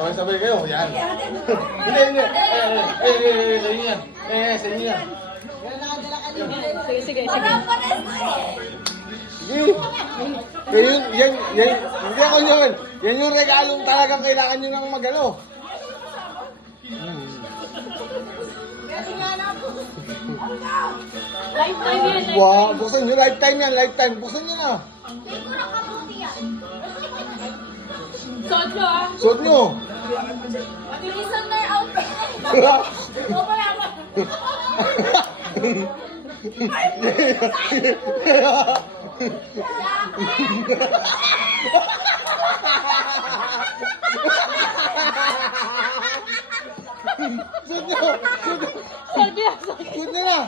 Sabay-sabay kayo. Yan. Hindi, hindi. Sa inyo yan. Sa inyo yan. Sige, sige, sige. Sige. Hindi ako yun. Yan yung regalong talagang kailangan nyo nang magalo. Lifetime yan. Wow, buksan nyo. Lifetime yan. Lifetime. Buksan nyo na. Suot nyo ah. Suot nyo. Isang na yung outfit. Suot nyo. Suot nyo. Suot nyo na.